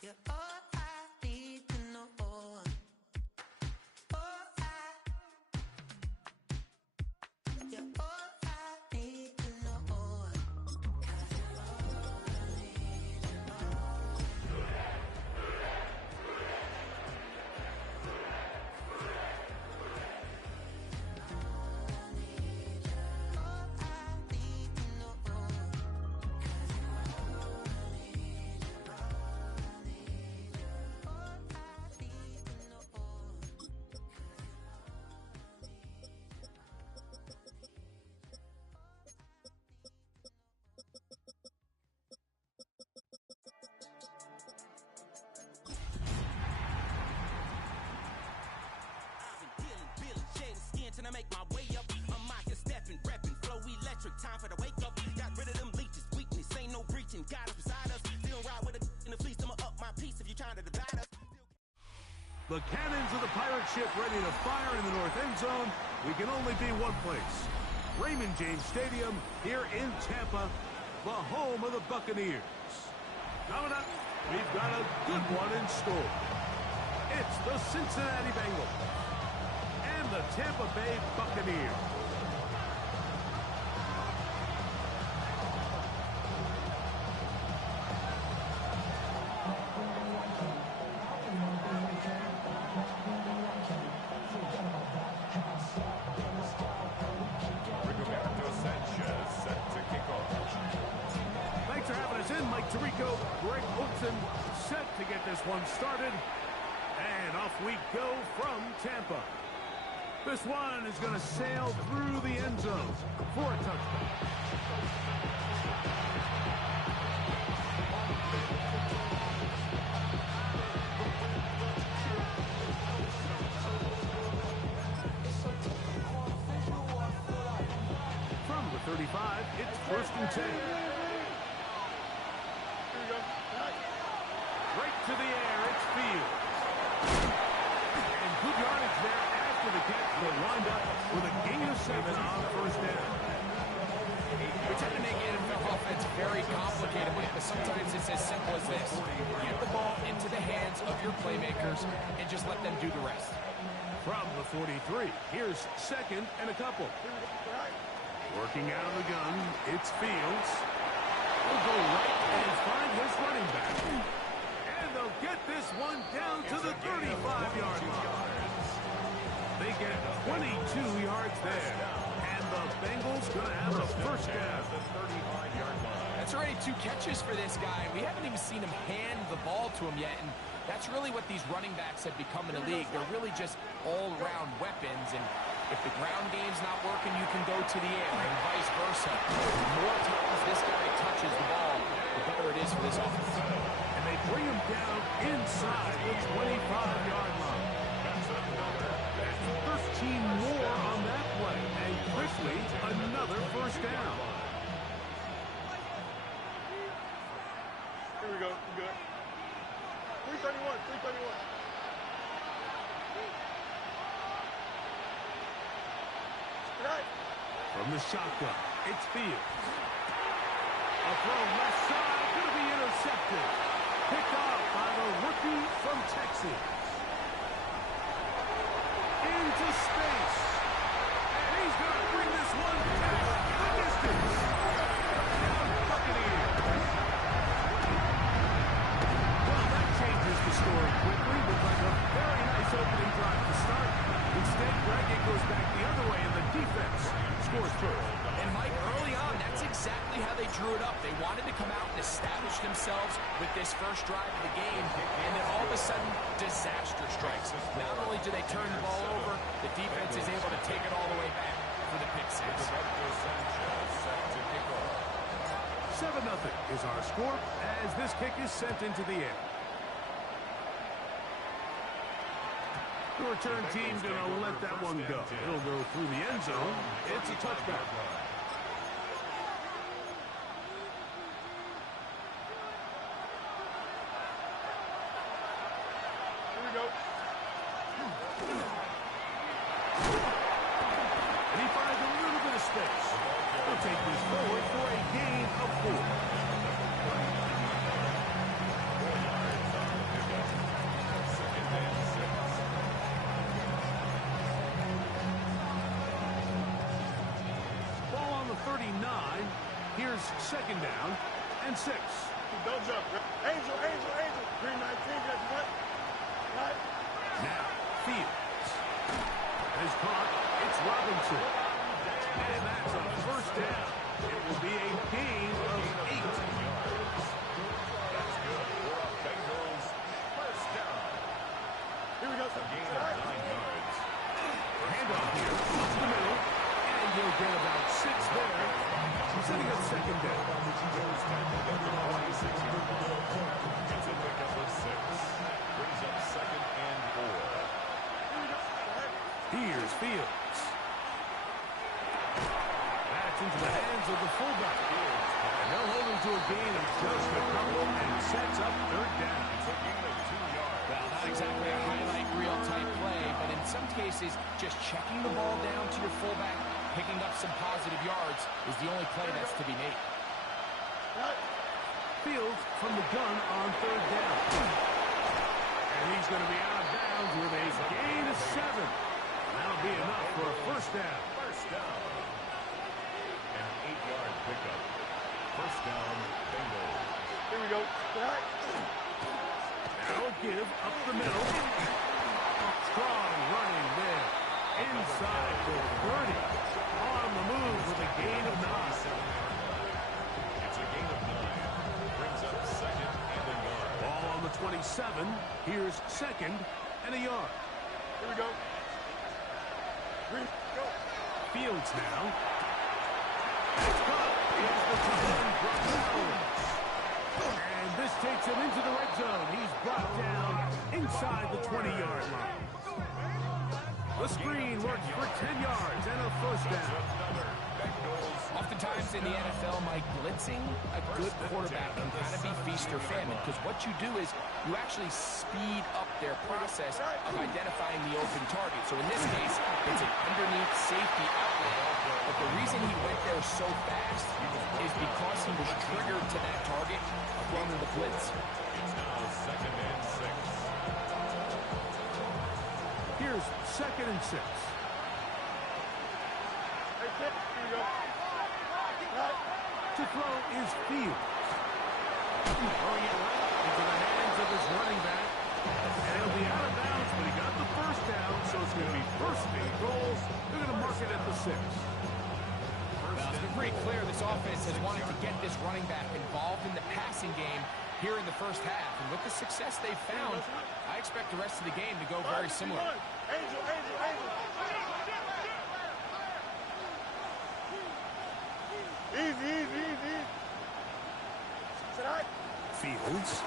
You're all I need to know. You're all I need to know. 'Cause you're all I need to know. And I make my way up. I'm out here stepping, repping, flow electric. Time for the wake up. Got rid of them leeches, weakness, ain't no breaching. God is beside us. Still ride with a in the fleece. I'ma up my piece if you're trying to divide us. The cannons of the pirate ship ready to fire in the north end zone. We can only be one place. Raymond James Stadium here in Tampa, the home of the Buccaneers. Coming up, we've got a good one in store. It's the Cincinnati Bengals and the Tampa Bay Buccaneers. Thanks for having us in, Mike Tirico, Greg Olson, set to get this one started. And off we go from Tampa. This one is going to sail through the end zone for a touchdown. From the 35, it's 1st and 10. Here we go. Right to the air, it's Fields. And good yardage there after the catch. They wind up with a gain of 7 on 1st down. We tend to make NFL offense very complicated, but sometimes it's as simple as this. Get the ball into the hands of your playmakers and just let them do the rest. From the 43, here's 2nd and a couple. Working out of the gun, it's Fields. He'll go right and find his running back. And they'll get this one down to the 35-yard line. They get 22 yards there. And the Bengals going to have a 1st down. That's already 2 catches for this guy. We haven't even seen him hand the ball to him yet. And that's really what these running backs have become in the league. They're really just all-around weapons. And if the ground game's not working, you can go to the air and vice versa. The more times this guy touches the ball, the better it is for this offense. And they bring him down inside the 25-yard line. 13 more on that play, and quickly another 1st down. Here we go. Good. 331. 331. From the shotgun, it's Fields. A throw left side, going to be intercepted. Picked off by the rookie from Texas. Into space. And he's going to bring this one down the distance. Touchdown Buccaneers. Well, that changes the story quickly. Looked like a very nice opening drive to start. Instead, Greg, it goes back the other way, and the defense scores first. And Mike, early on, that's exactly how they drew it up. They wanted to come out and establish themselves with this first drive of the game, and then all of a sudden, disaster strikes. Not only do they turn the ball over, the defense is able to take it all the way back for the pick six. 7-0 is our score as this kick is sent into the air. The return team going to let that one go. It'll go through the end zone. It's a touchback. Here we go. And he finds a little bit of space. He'll take this forward for a gain of 4. second down and 6. Don't jump. Angel, Angel, Angel. Green 19, got you what? Right. Now, Fields. Is caught. It's Robinson. And that's a first down. It will be a gain of 8. That's good for a Bengals first down. Here we go. A gain of 9 yards. Handoff here. Up the middle. And he'll get about 6 there. Setting up second down. Goes tackled at the 26-yard line. Gets a pickup of 6. Brings up second and 4. Here's Fields. That's into the hands of the fullback. And they'll hold him to a gain of just a couple and sets up third down. It's a gain of 2 yards. Well, not exactly a highlight reel type play, but in some cases, just checking the ball down to your fullback, picking up some positive yards is the only play that's to be made. Fields from the gun on third down. And he's going to be out of bounds with a gain of 7. That'll be enough for a first down. First down. An 8-yard pickup. First down, Bengals. Here we go. Right. Now a give up the middle. Strong running there. Inside for 30. On the move with a gain of 9. It's a gain of 9. Brings up second and a yard. Ball on the 27. Here's second and a yard. Here we go. Green, go. Fields now. It's caught. Here's the touchdown from Howard. And this takes him into the red zone. He's brought down inside the 20-yard line. The screen works for 10 yards and a first down. Oftentimes in the NFL, Mike, blitzing a good quarterback can kind of be feast or famine, because what you do is you actually speed up their process of identifying the open target. So in this case, it's an underneath safety outlet. But the reason he went there so fast is because he was triggered to that target from the blitz. It's now second and 6. Here's second and 6. Hey, Kip, here we go. Right. To throw is Fields. Throwing it right into the hands of his running back. And it'll be out of bounds, but he got the first down, so it's going to be first and goal. They're going to mark it at the 6. Well, it's been pretty clear this offense has wanted to get this running back involved in the passing game here in the first half. And with the success they've found, I expect the rest of the game to go very similar. Angel, Angel, Angel. Easy, easy, easy. Tonight. Fields.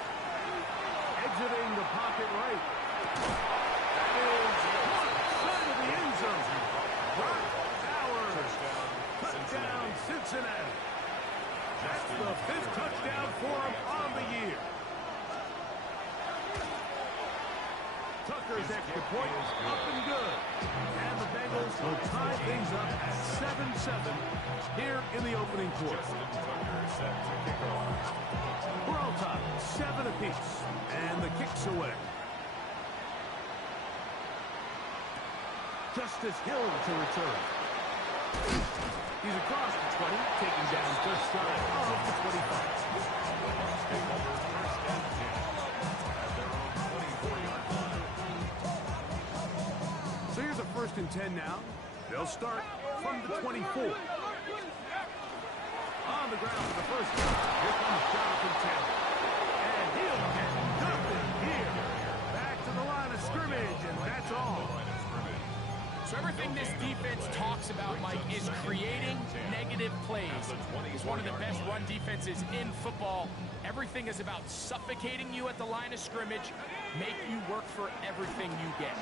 Exiting the pocket right. That is one side of the end zone. Brock Bowers. Touchdown, Cincinnati. That's the 5th touchdown for him on the year. Tucker's extra point up and good. And the Bengals will tie things up at 7-7 here in the opening quarter. We're all tied, 7 apiece. And the kick's away. Justice Hill to return. He's across the 20, taking down just shy of the 25. So here's a 1st and 10 now. They'll start from the 24. On the ground for the first time. Here comes Jonathan Taylor. And he'll get nothing here. Back to the line of scrimmage, and that's all. So everything this defense talks about, Mike, is creating negative plays. It's one of the best run defenses in football. Everything is about suffocating you at the line of scrimmage, make you work for everything you get.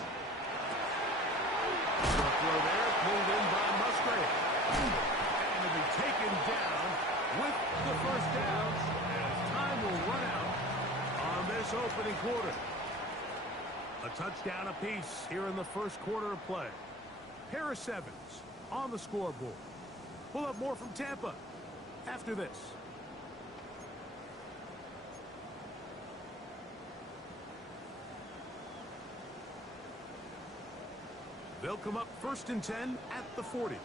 Short throw there, pulled in by Musgrave. And to be taken down with the first down as time will run out on this opening quarter. A touchdown apiece here in the first quarter of play. Harris Evans on the scoreboard. We'll have more from Tampa after this. They'll come up 1st and 10 at the 40.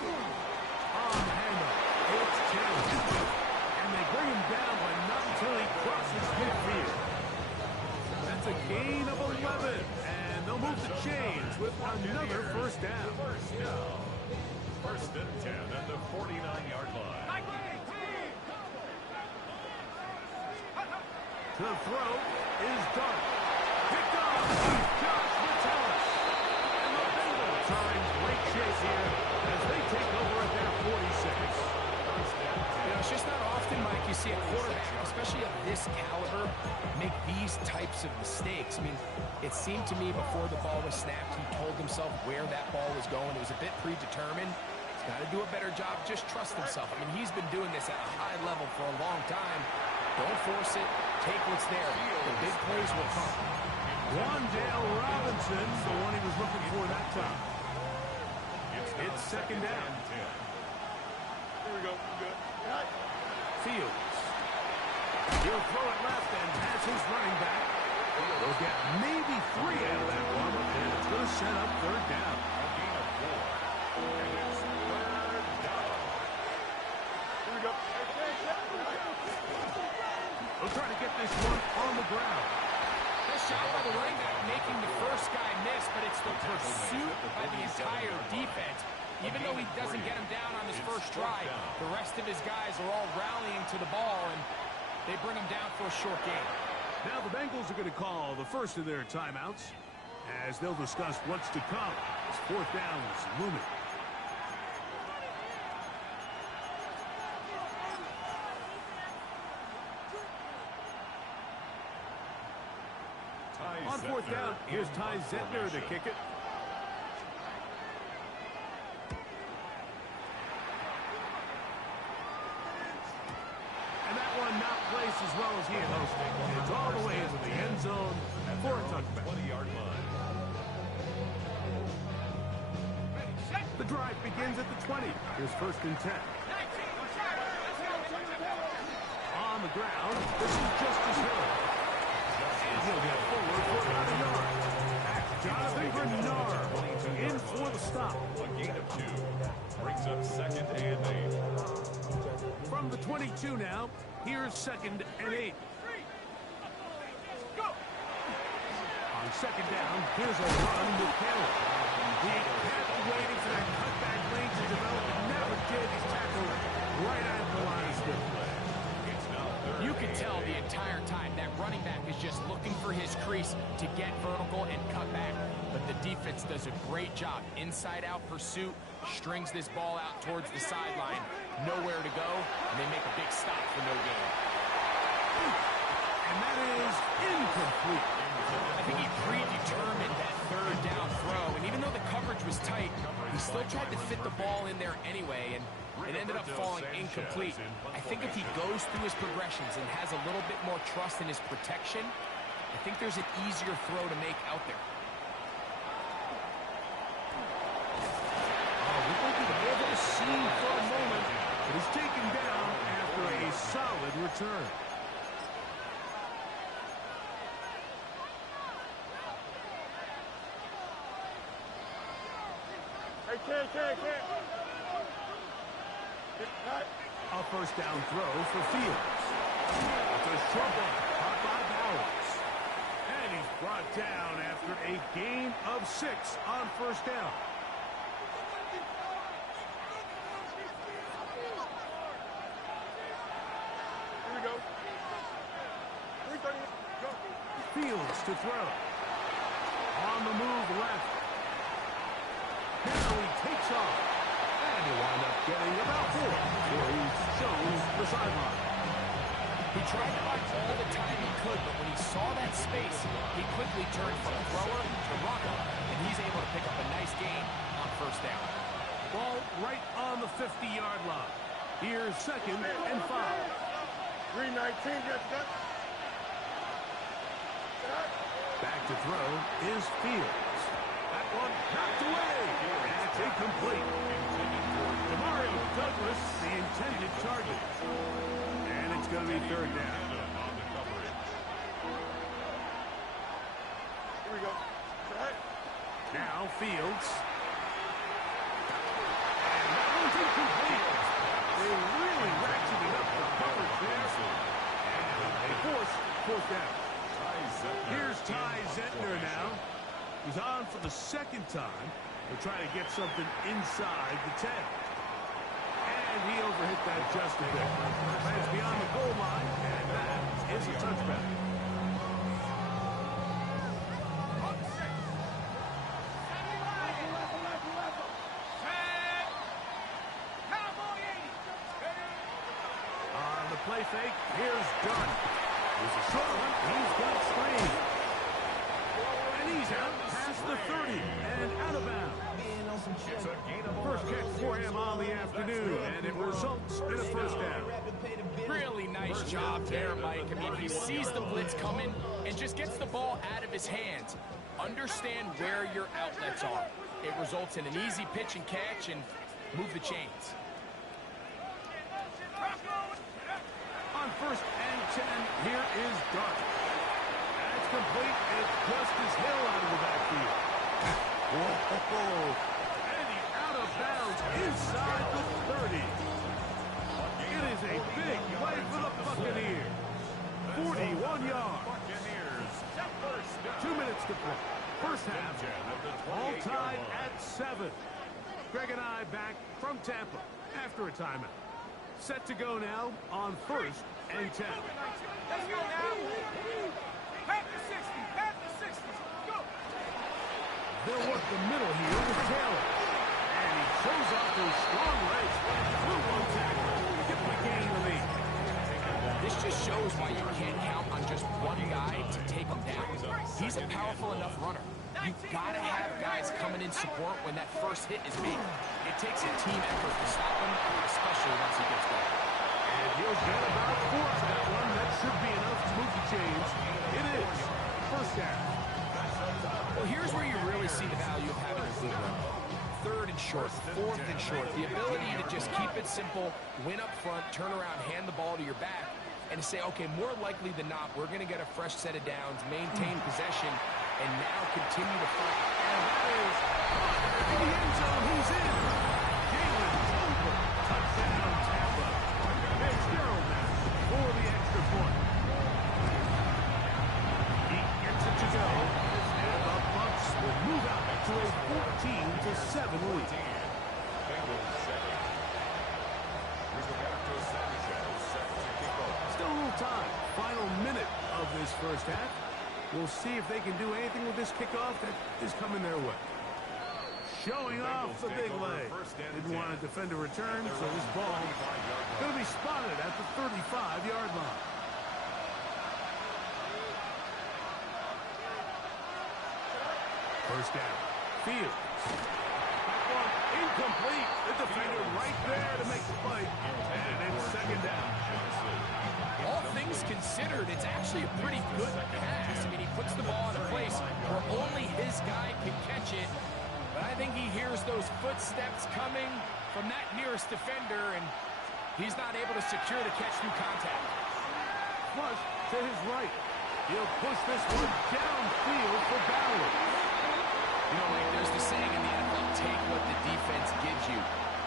On the handoff. It's Taylor. And they bring him down, but not until he crosses midfield. That's a gain of 11. And they'll move the chains with another first down. First and 10 at the 49-yard line. The throw is done. Picked off by Josh Metellus. And the Bengals are in great shape here as they take over at their 46. You know, it's just not often, Mike, you see a quarterback, especially of this caliber, make these types of mistakes. I mean, it seemed to me before the ball was snapped, he told himself where that ball was going. It was a bit predetermined. He's got to do a better job. Just trust himself. I mean, he's been doing this at a high level for a long time. Don't force it. Take what's there. The big plays will come. Wandale Robinson, the one he was looking for that time. It's second down. Here we go. Good. Fields. He'll throw it left and pass his running back. They'll get maybe 3 out of that one, and it's going to set up third down. A gain of 4. And it's third down. Here we go. They'll try to get this one on the ground. Nice shot by the running back, making the first guy miss, but it's the pursuit by the entire defense. Even though he doesn't get him down on his first try, the rest of his guys are all rallying to the ball, and they bring him down for a short gain. Now the Bengals are going to call the first of their timeouts as they'll discuss what's to come as fourth down is looming. On fourth down, here's Ty Zentner to kick it. And that one not placed as well as he had hoped. It's all the way into the end zone for a touchback. 20-yard line. The drive begins at the 20. Here's first and 10. On the ground, this is Justice Hill. And he'll get forward for about a yard. Back to Jonathan Bernard in for the stop. A gain of 2. Brings up second and 8. From the 22 now, here's second and 8. On second down, here's a run with Taylor. He kept waiting for that cutback lane to develop and never did. He's tackled right at the line of scrimmage. You can tell the entire time that running back is just looking for his crease to get vertical and cut back. But the defense does a great job. Inside-out pursuit, strings this ball out towards the sideline. Nowhere to go, and they make a big stop for no gain. And that is incomplete. I think he predetermined that third down throw, and even though the coverage was tight, he still tried to fit the ball in there anyway, and it ended up falling incomplete. I think if he goes through his progressions and has a little bit more trust in his protection, I think there's an easier throw to make out there. We will be able to see for a moment, but is taken down after a solid return. Hey, can't. A first down throw for Fields. It's a short one, caught by Bowers. And he's brought down after a gain of 6 on first down. Here we go. 3:30. Go. Fields to throw. On the move left. Now he takes off. And he'll wind up getting about 4 before he shows the sideline. He tried to buy all the time he could, but when he saw that space, he quickly turned from thrower to runner, and he's able to pick up a nice gain on first down. Ball right on the 50-yard line. Here's second and 5. 3:19. Get that. Back to throw is Fields. That one knocked away. And it's incomplete. Demario Douglas, the intended target. And it's going to be third down. Here we go. Now Fields. And that complete. They really ratcheted up the coverage there. And they force fourth down. Here's Ty Zentner now. He's on for the second time. They're trying to get something inside the 10. And he overhit that just a bit. Lands beyond the goal line, and that is a touchback. On the play fake, here's Dunn. Here's a short one. He's got screen. And he's out past the 30 and out of bounds. First catch for him on the afternoon, and it results in a first down. Really nice job there, Mike. I mean, he sees the blitz coming and just gets the ball out of his hands. Understand where your outlets are. It results in an easy pitch and catch and move the chains. On first and 10, here is Dunn. That's complete. It's Justice Hill out of the backfield. Whoa. And he's out of bounds inside the 30. It is a big play for the Buccaneers. 41 yards. 2 minutes to play. First half, all tied at 7. Greg and I back from Tampa after a timeout. Set to go now on first and 10. Let's go now. Pack the 60. Pack the 60. Go. They'll work the middle here with Taylor. And he shows off those strong legs through one tackle. Get the gain in the lead. This just shows why you can't count on just one guy to take him down. He's a powerful enough runner. You've got to have guys coming in support when that first hit is made. It takes a team effort to stop him, especially once he gets going. And he'll get about 4 to that one. That should be enough to move the chains. It is. First down. Well, here's where you really see the value of having a good run. Third and short, fourth and short. The ability to just keep it simple, win up front, turn around, hand the ball to your back, and to say, okay, more likely than not, we're going to get a fresh set of downs, maintain possession, and now continue to fight. And that is in the end zone. He's in. Jalen's over. Touchdown, Tampa. Fitzgerald now for the extra point. He gets it to go. And the Bucs will move out to a 14-7 lead. Still a little time. Final minute of this first half. We'll see if they can do anything with this kickoff that is coming their way. Showing off the big leg. Didn't want to defend a return, so this ball going to be spotted at the 35-yard line. First down. Fields. That one incomplete. The defender right there to make the play. And it's second down. All things considered, it's actually a pretty good pass. I mean, he puts the ball in a place where only his guy can catch it. But I think he hears those footsteps coming from that nearest defender, and he's not able to secure the catch through contact. Flush to his right. He'll push this one downfield for Ballard. You know, Mike, there's the saying in the NFL, take what the defense gives you.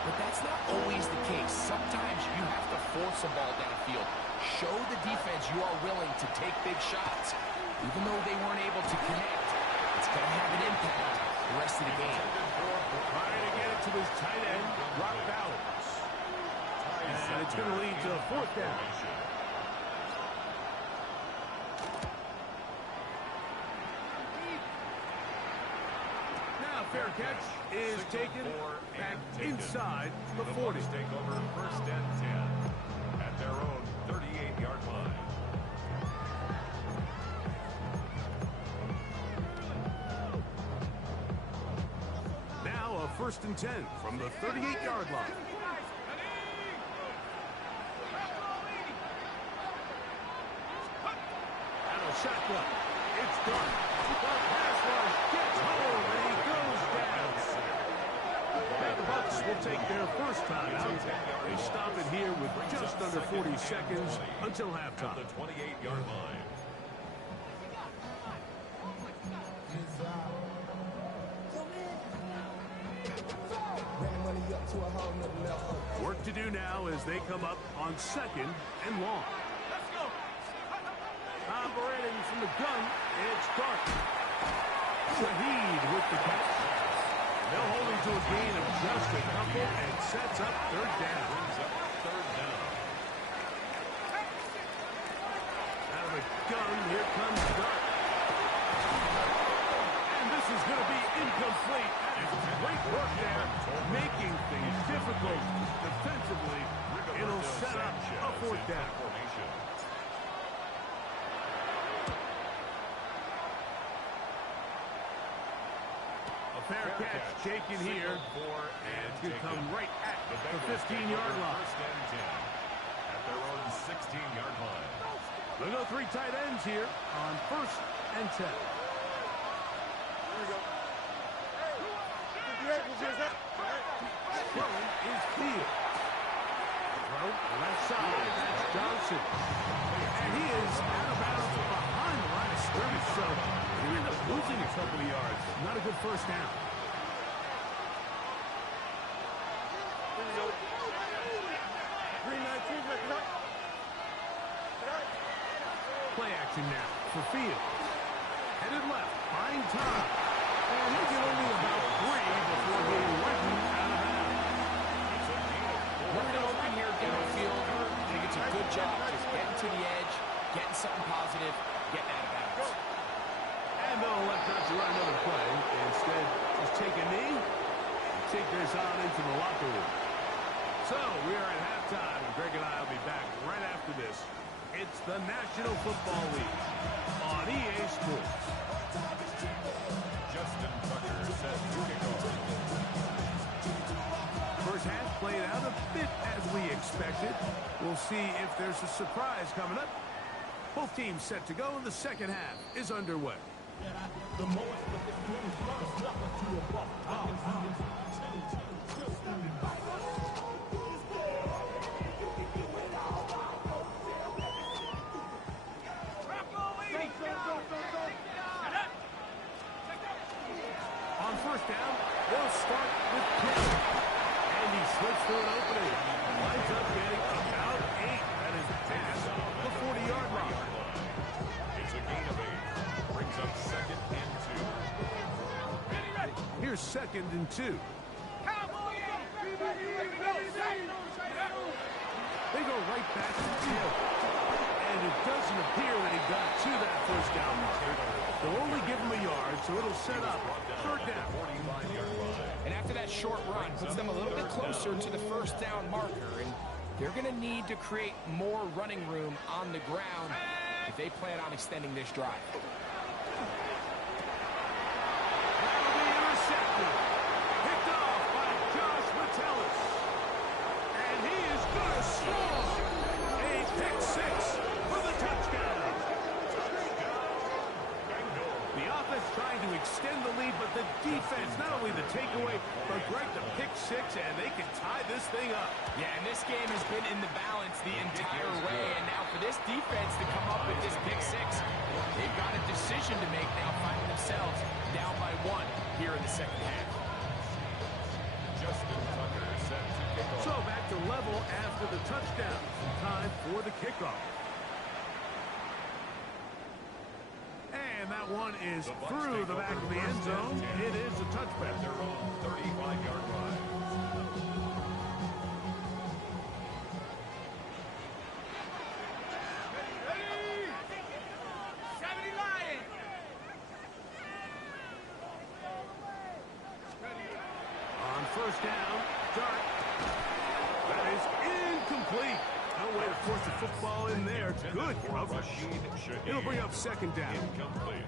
But that's not always the case. Sometimes you have to force a ball downfield. Show the defense you are willing to take big shots. Even though they weren't able to connect, it's going to have an impact the rest of the game. Trying to get it to his tight end, Rock Ballard. And it's going to lead to a fourth down. Now fair catch is taken back inside the 40. Take over first and 10 at their own 38-yard line. Now a first and 10 from the 38-yard line. And a shotgun. It's done. The pass rush gets home and he goes down. Now the Bucs will take their first time out. They stop it here with just under 40 seconds until halftime. The 28-yard line. Work to do now as they come up on 2nd and long. Let's go. Operating from the gun, it's Dark. Shaheed with the catch. They'll hold him to a gain of just a couple and sets up 3rd down. Out of the gun, here comes Dark. And this is going to be incomplete. That is great work there, making things difficult defensively. It'll set up a 4th down. Fair catch taken here, and could come right at the 15-yard line. At their own 16-yard line. They'll go 3 tight ends here on 1st and 10. Here we go. Throwing is Field. Throw left side, that's Johnson. And he is out of bounds behind the line of scrimmage, so he ended up losing a couple of yards. Not a good 1st down. Here we go. Green 19, back it up. Play action now for Field. Headed left, buying time. And he get only about 3 before being written out of bounds. Working open here downfield. I think it's a good job just getting to the edge, getting something positive, getting out of bounds. And they'll let Dutch run another play. Instead, just take a knee and take this on into the locker room. So, we are at halftime, and Greg and I will be back right after this. It's the National Football League on EA Sports. Justin Tucker set to kick off. First half played out a bit as we expected. We'll see if there's a surprise coming up. Both teams set to go, and the second half is underway. On 1st down, they'll start with Pitt. And he slips through an opening. Winds up getting about 8. That is past the 40-yard line. It's a gain of 8. Brings up 2nd and 2. Here's 2nd and 2. They go right back to Hill. And it doesn't appear that he got to that 1st down marker. They'll only give him a yard, so it'll set up 3rd down. And after that short run, puts them a little bit closer to the 1st down marker. And they're going to need to create more running room on the ground if they plan on extending this drive. That'll be intercepted. Picked off by Josh Metellus. And he is going to score a pick 6 for the touchdown. The offense trying to extend the lead, but the defense, not only the takeaway, but Greg, the pick 6, and they can tie this thing up. Yeah, and this game has been in the balance the entire way, and now for this defense to come up with this pick 6, they've got a decision to make now, finding themselves down by 1 here in the second half. Justin Tucker set to kick off. So back to level after the touchdown. Time for the kickoff. And that one is through the back of the end zone. It is a touchback. Their own 35-yard line. Ready? 70 Lions. On 1st down, Dart. That is incomplete. No way to force the football in there. Good coverage. It'll bring up 2nd down. Incomplete.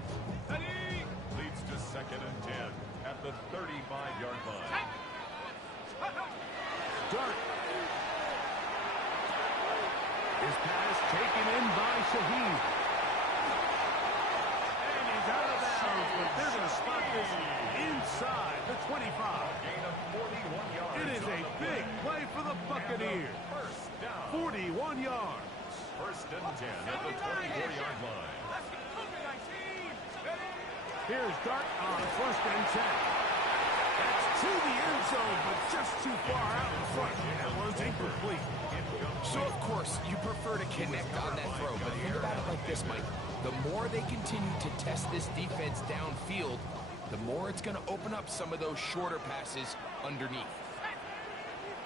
Leads to 2nd and 10 at the 35-yard line. Dart. His pass taken in by Shaheed. And he's out of bounds, but they're going to spot this inside the 25. Gain of 41 yards. It is a big play for the Buccaneers. 41 yards. 1st and 10 at the 24-yard line. Here's Dart on 1st and 10. That's to the end zone, but just too far out in front. That one's incomplete. So, of course, you prefer to connect on that throw, but think about it like this, Mike. The more they continue to test this defense downfield, the more it's going to open up some of those shorter passes underneath.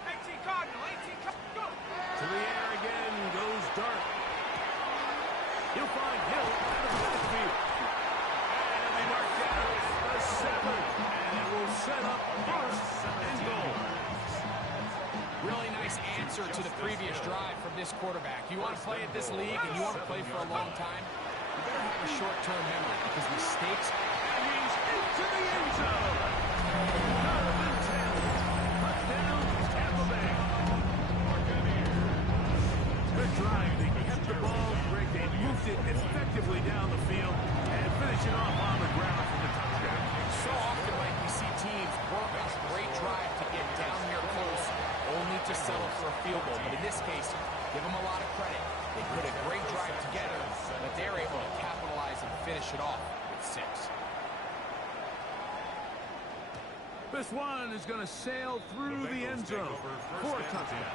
18 Cardinal, 18 Cardinal, go! To the air again goes Dart. He'll find Hill out of the backfield. And he'll be marked down a 7. And it will set up first and goal. Really nice answer to the previous drive from this quarterback. You want to play at this league and you want to play for a long time, you better have a short-term memory because mistakes. And he's into the end zone. Donovan Taylor. Touchdown, Tampa Bay. Good drive. They kept the ball. Greg, they moved it effectively down the field and finish it off on the ground for the touchdown. So often, like we see teams work a great drive to get down here close, only to settle for a field goal. But in this case, give them a lot of credit. They put a great drive together, but they're able to capitalize and finish it off with 6. This one is going to sail through the end zone for a touchdown.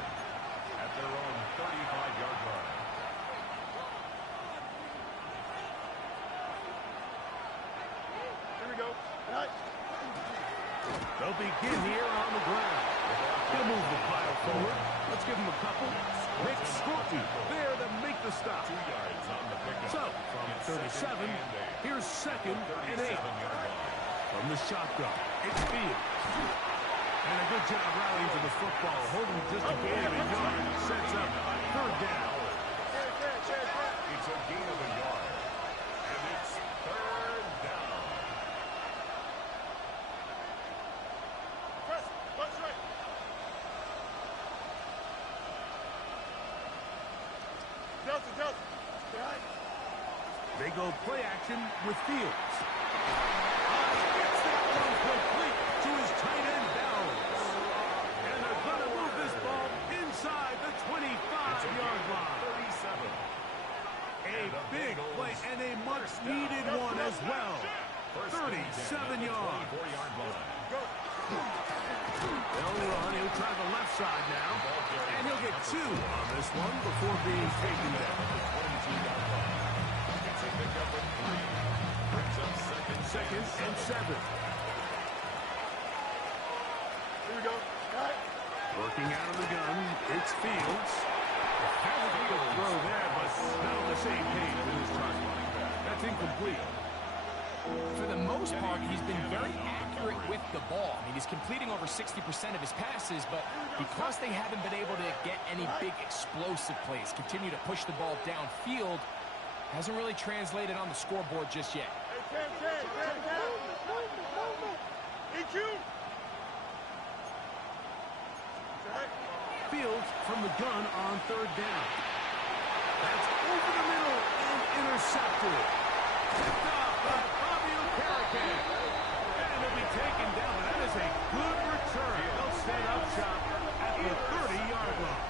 At their own 35-yard line. Here we go. All right. They'll begin here on the ground. He'll move the pile forward. Let's give him a couple. Nick Scorpy there to make the stop. 2 yards on the pickup. So, from 37, here's second and 8. From the shotgun, it's Fields. And a good job rallying to the football, holding just a gain of a yard. Sets up third down. It's a gain of a yard. And it's third down. Press. Watch right. Delta. All right. They go play action with Fields. Gets that one complete to his tight end Downs. And they're going to move this ball inside the 25-yard line. 37. A big play and a much-needed one as well. 37 yards. 24-yard line. They'll run. He'll try the left side now. And he'll get 2 on this one before being taken down. 22-yard line. It's a pickup of 3. Brings up second and 7. Here we go. All right. Working out of the gun, it's Fields. Has a good throw there, but not on the same page with his target. That's incomplete. For the most part, he's been very accurate with the ball. I mean, he's completing over 60% of his passes, but because they haven't been able to get any big explosive plays, continue to push the ball downfield, hasn't really translated on the scoreboard just yet. EQ. Fields from the gun on third down. That's over the middle and intercepted. Picked off by Fabio Caracan. And he'll be taken down. That is a good return. They'll stand up shop at the 30-yard line.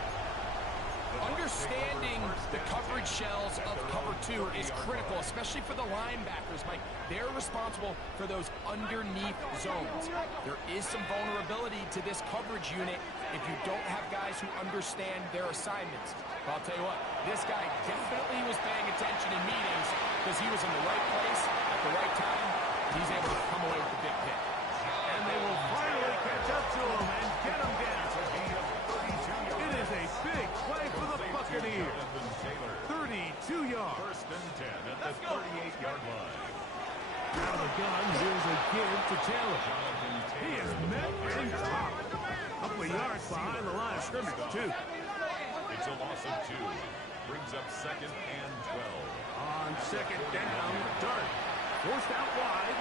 Understanding the coverage shells of cover 2 is critical, especially for the linebackers, Mike. They're responsible for those underneath zones. There is some vulnerability to this coverage unit if you don't have guys who understand their assignments. But I'll tell you what, this guy definitely was paying attention in meetings because he was in the right place at the right time. He's able to come away with the big hit. And they will finally catch up to him and get him down. It is a big play for the Buccaneers. 32 yards. First and 10 at the 38-yard line. Out of the gun, here's a give to Taylor. He is met and dropped. A couple of yards behind the line of scrimmage, too. It's a loss of 2. Brings up second and 12. On second down, Dart. Forced out wide.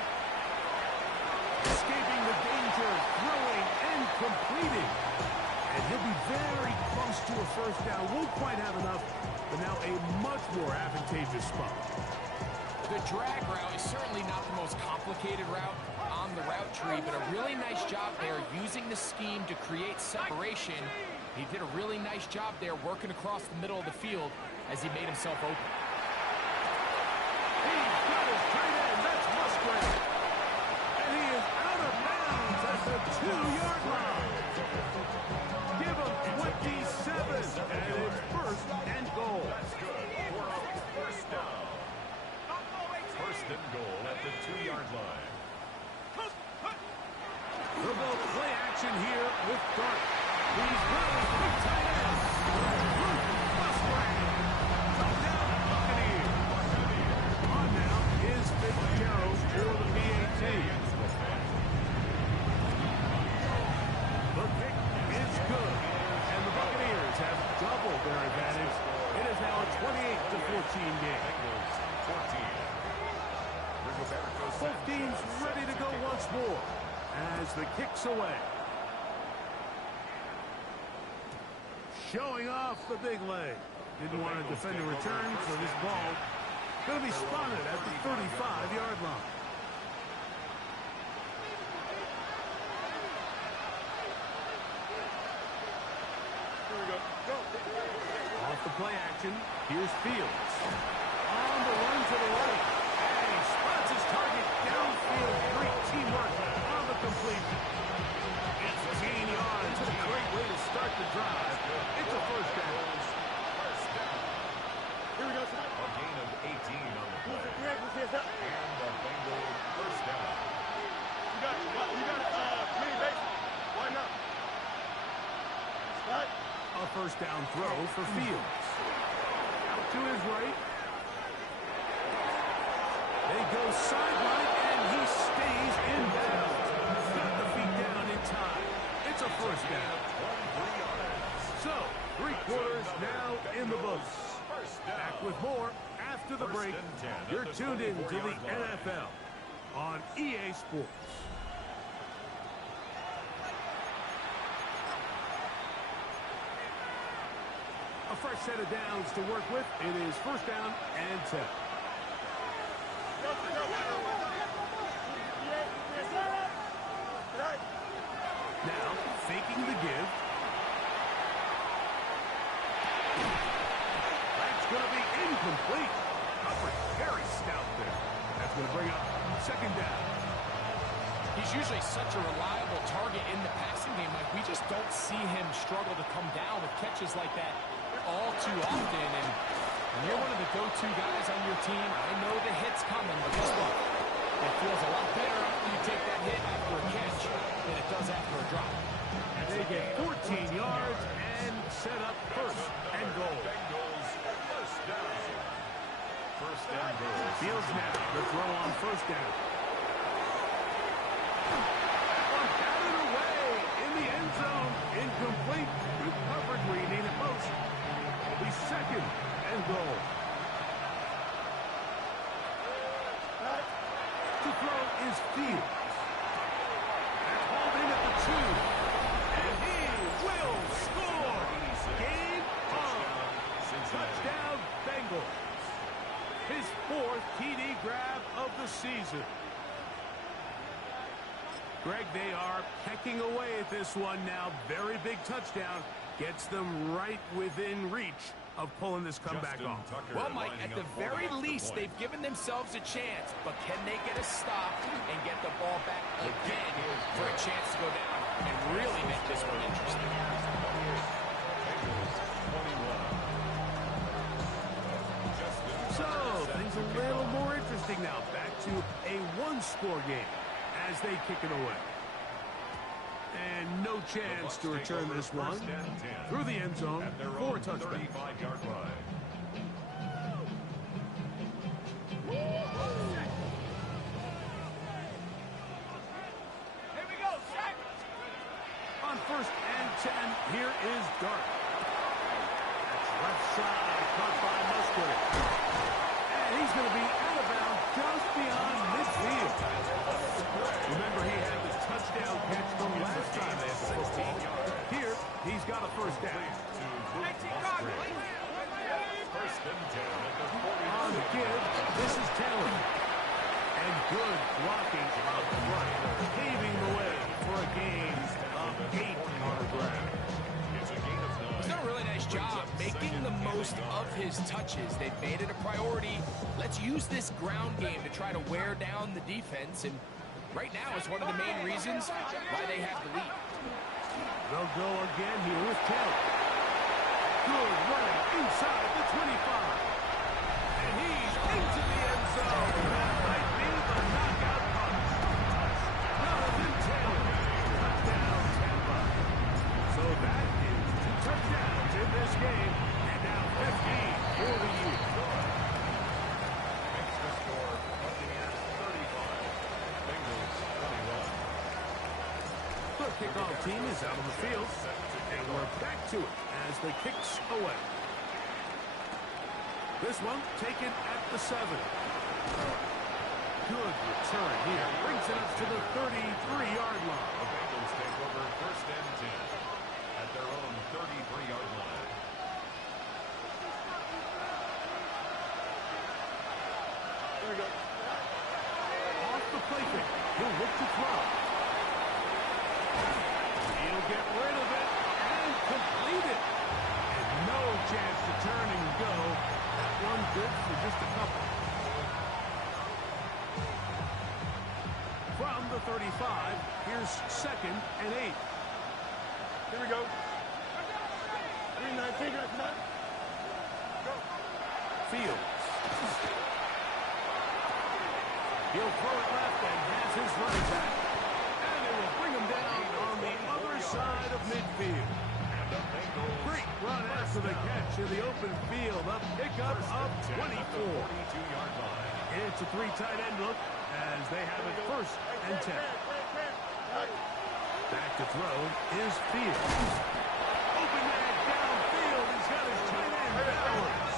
Escaping the danger, throwing and completing. And he'll be very close to a first down. Won't quite have enough, but now a much more advantageous spot. The drag route is certainly not the most complicated route on the route tree, but a really nice job there using the scheme to create separation. He did a really nice job there working across the middle of the field as he made himself open. He's got his tight end. That's Musgrave. And he is out of bounds at the 2. and goal at the 2-yard line. They'll go play action here with Dart. He's running big tight end. Musgrave. Touchdown, Buccaneers. On now is Fitzgerald for the PAT. The kick is good, and the Buccaneers have doubled their advantage. It is now a 28-14 game. 14. Both teams ready to go once more as the kick's away. Showing off the big leg. Didn't want to defend a return, so this ball going to be spotted at the 35-yard line. Off the play action, here's Fields. On the run to the right. And he spots his target downfield. Great teamwork on the completion. It's 15 yards. A great way to start the drive. It's a first down. Here we go, sir. A gain of 18 on the play. And And the Bengals first down. you got mini base. Why not? Scott? A first down throw for Fields. Out to his right. They go sideline, and he stays in bounds. Got the feet down in time. It's a first down. 23 yards. So, 3 quarters now in the books. Back with more after the break. You're tuned in to the NFL on EA Sports. A fresh set of downs to work with. It is first down and 10. Now, faking the give. That's going to be incomplete. Coverage very stout there. That's going to bring up second down. He's usually such a reliable target in the passing game. Like, we just don't see him struggle to come down with catches like that all too often. And when you're one of the go-to guys on your team, I know the hit's coming, but guess what? It feels a lot better after you take that hit after a catch than it does after a drop. And they get 14 yards and set up first and goal. Bengals first down. First and goal. Fields now the throw on first down. Batted away in the end zone. Incomplete. Good coverage where you need it most. It'll be second and goal. To throw is Fields. That's hauled in at the 2. And he will score. Game on. Touchdown Bengals. His 4th TD grab of the season. Greg, they are pecking away at this one now. Very big touchdown. Gets them right within reach of pulling this comeback off. Well, Mike, at the very least, they've given themselves a chance. But can they get a stop and get the ball back again for a chance to go down and really make this one interesting? So, things a little more interesting now. Back to a 1-score game as they kick it away. And no chance to return this one through the end zone for a touchdown. 35-yard line. Here we go, sack. On first and 10, here is Dart. That's left side, caught by Musgrave. And he's going to be out of bounds just beyond midfield. Remember, he had the touchdown catch from last time they had the football. Here, he's got a first down. First and 10 at the 40. On the give, this is Taylor. And good blocking up front, paving the way for a gain of 8 on the ground. It's a gain of 9. He's done a really nice job making the most of his touches. They've made it a priority. Let's use this ground game to try to wear down the defense. And right now is one of the main reasons why they have the lead. They'll go again here with Taylor. Good running inside the 25. And he's into the end zone. That might kickoff team is out on the field. And we're back to it as the kicks away. This one taken at the 7. Good return here. Brings it up to the 33-yard line. The Bengals take over first and 10 at their own 33-yard line. There we go. Off the play fake. He'll look to throw. He'll get rid of it and complete it. And no chance to turn and go. That one good for just a couple. From the 35, here's second and 8. Here we go. 319, come on. Go. Fields. He'll throw it left and has his running back. And it will bring him down on the other side of midfield. And the Bengals Great run after the catch in the open field. A pickup of 24. 42-yard line. It's a 3 tight end look as they have it first and 10. Back to throw is Fields. Open man downfield. He's got his tight end Bowers.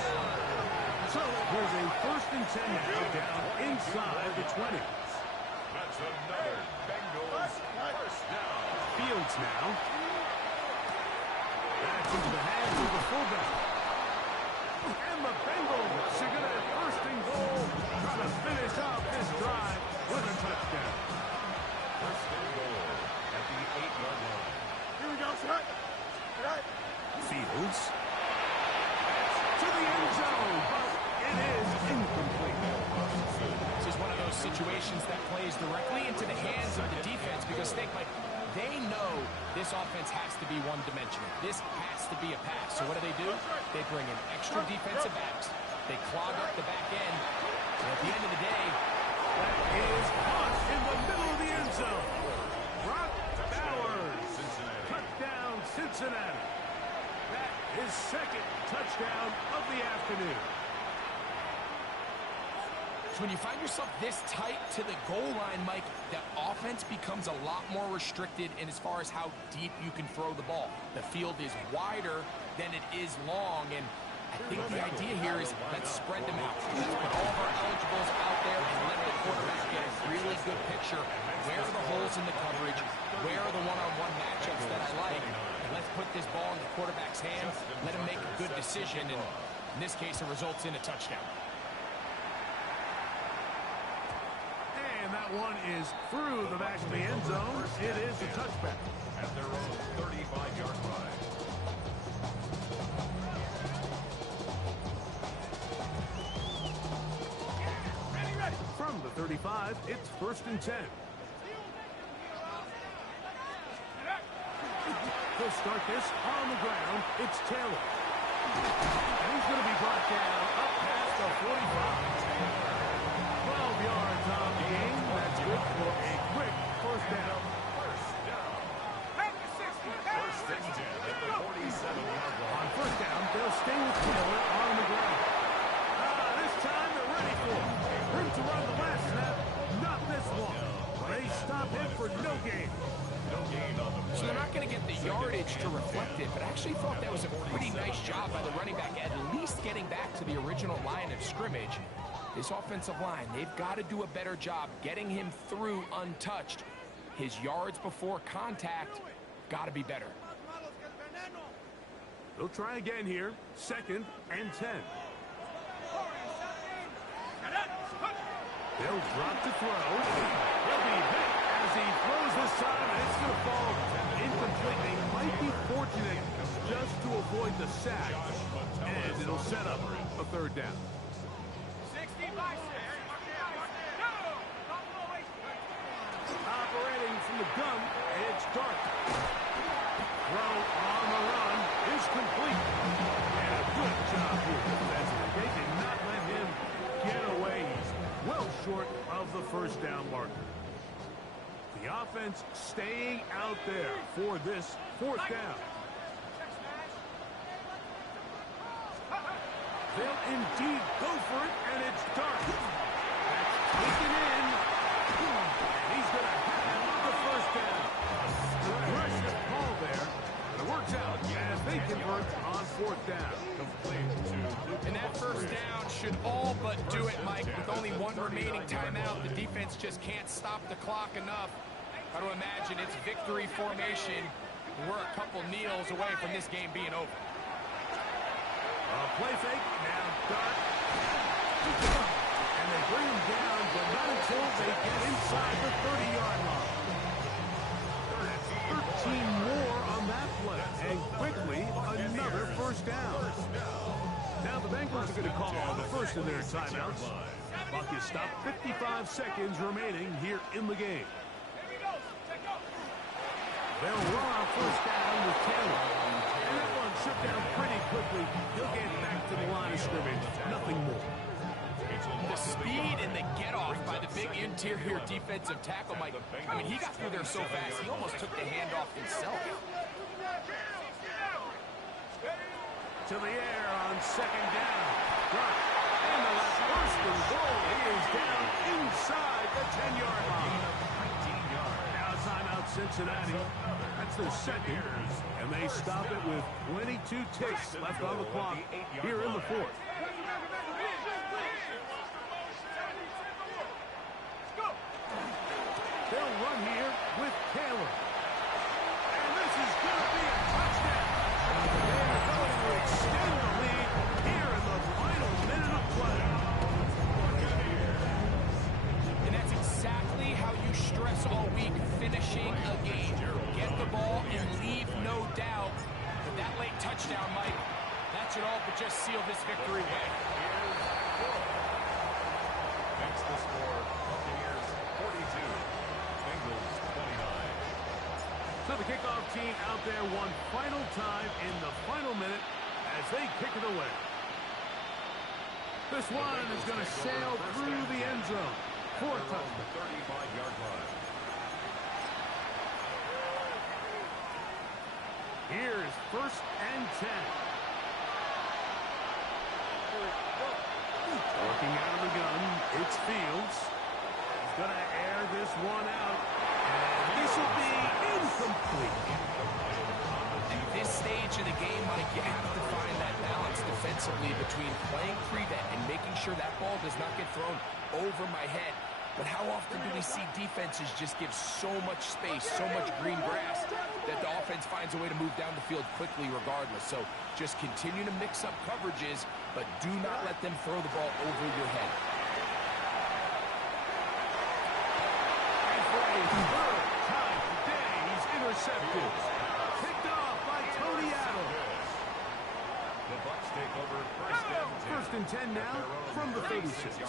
So here's a first and 10 now down inside the 20s. That's another Bengals first down. Fields now. Back into the hands of the fullback. And the Bengals are going to have first and goal. Trying to finish off this drive with a touchdown. First and goal at the 8-yard line. Here we go, son. Right. Fields. To the end zone, but it is incomplete. This is one of those situations that plays directly into the hands of the defense because they know this offense has to be one-dimensional. This has to be a pass. So what do? They bring in extra defensive backs. They clog up the back end. And at the end of the day, That is caught in the middle of the end zone. Brock Bowers. Touchdown, Cincinnati. That is second touchdown of the afternoon. so when you find yourself this tight to the goal line, Mike, the offense becomes a lot more restricted in as far as how deep you can throw the ball. The field is wider than it is long, and I think the idea here is let's spread them out. Let's put all of our eligibles out there and let the quarterback get a really good picture. Where are the holes in the coverage? Where are the one-on-one matchups that I like? And let's put this ball in the quarterback's hands, let him make a good decision, and in this case, it results in a touchdown. And that one is through the back of the end zone. It is a touchback. At their own 35-yard line. From the 35, it's first and 10. He'll start this on the ground. It's Taylor. And he's going to be brought down up past the 45. 12 yards on the game. That's good for a quick first down. First and 10 at the 47-yard line. On first down, they'll stay with Taylor on the ground. This time they're ready for him. Room to run the last snap. Not this one. They stop him for no gain. No gain on the play. So they're not going to get the yardage to reflect it, but I actually thought that was a pretty nice job by the running back, at least getting back to the original line of scrimmage. This offensive line, they've got to do a better job getting him through untouched. His yards before contact got to be better. They'll try again here. Second and 10. They'll drop to throw. He'll be hit as he throws this time, and it's going to fall incomplete. They might be fortunate just to avoid the sack, and it'll set up a third down. Operating from the gun, it's Dark. Throw on the run is complete. And a good job here defensively. They did not let him get away. He's well short of the first down marker. The offense staying out there for this fourth down. They'll indeed go for it, and it's Dark. That's taken in. And he's going to have the first down. Mike. With only one remaining timeout, the defense just can't stop the clock enough. Got to imagine it's victory formation. We're a couple kneels away from this game being over. Play fake, now dart. And they bring him down, but not until they get inside the 30-yard line. 13 more on that play, and quickly another first down. Now the Bengals are going to call the first of their timeouts. Clock is stopped, 55 seconds remaining here in the game. They'll run on first down with Taylor. And that one shut down pretty quickly. He'll get back to the line of scrimmage. Nothing more. The speed and the get-off by the big interior defensive tackle, Mike. I mean, he got through there so fast, he almost took the handoff himself. To the air on second down. Drop. And the first and goal. He is down inside the 10-yard line. Now timeout Cincinnati. That's their second. And they stop it with 22 ticks left on the clock here in the fourth. They'll run here with Taylor. And this is going to be a touchdown. They are going to extend the lead here in the final minute of play. And that's exactly how you stress all week, finishing a game. Get the ball and leave no doubt. But that late touchdown, Mike, that should all but just seal this victory away. Makes the score Buccaneers 42, Bengals 29. So the kickoff team out there one final time in the final minute as they kick it away. This one is going to sail through the end zone for a touchdown. 35-yard line. Here's first and 10. Working out of the gun, it's Fields. He's going to air this one out. And this will be incomplete. At this stage of the game, Mike, you have to find that balance defensively between playing prevent and making sure that ball does not get thrown over my head. But how often do we see defenses just give so much space, so much green grass, that the offense finds a way to move down the field quickly regardless? So just continue to mix up coverages, but do not let them throw the ball over your head. And for a third time today, he's intercepted. Picked off by Tony Adams. The Bucs take over First and 10 now from the 36.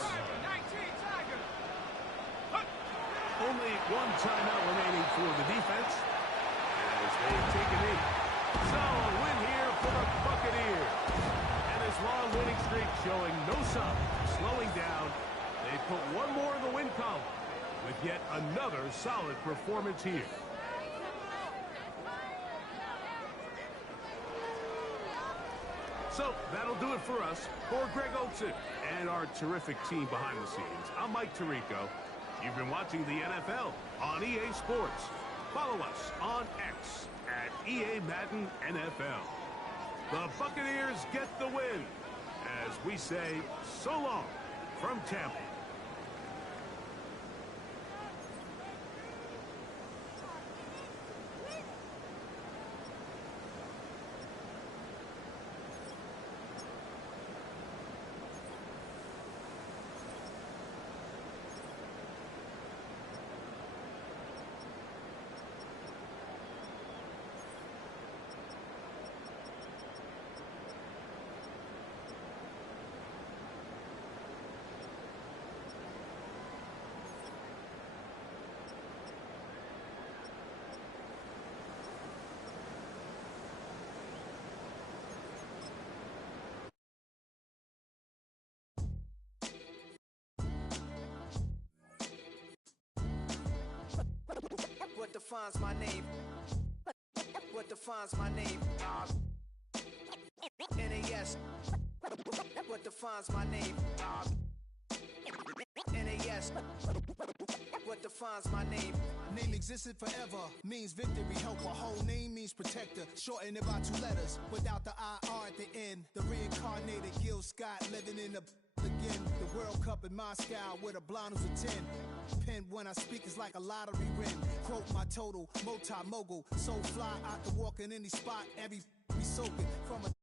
Only one timeout remaining for the defense as they take a knee. So a win here for the Buccaneers. And this long winning streak showing no sign of slowing down. They put one more in the win column with yet another solid performance here. So that'll do it for us. For Greg Olsen and our terrific team behind the scenes, I'm Mike Tirico. You've been watching the NFL on EA Sports. Follow us on X at EA Madden NFL. The Buccaneers get the win as we say so long from Tampa. What defines my name? What defines my name? NAS. What defines my name? NAS. What defines my name? Name existed forever, means victory, helper. Whole name means protector, shortened it by 2 letters, without the IR at the end. The reincarnated Gil Scott living in the again. The World Cup and Moscow with a blonde who's a 10. Pen when I speak is like a lottery win. Quote my total, multi-mogul. So fly, I can walk in any spot, every be soaking. From a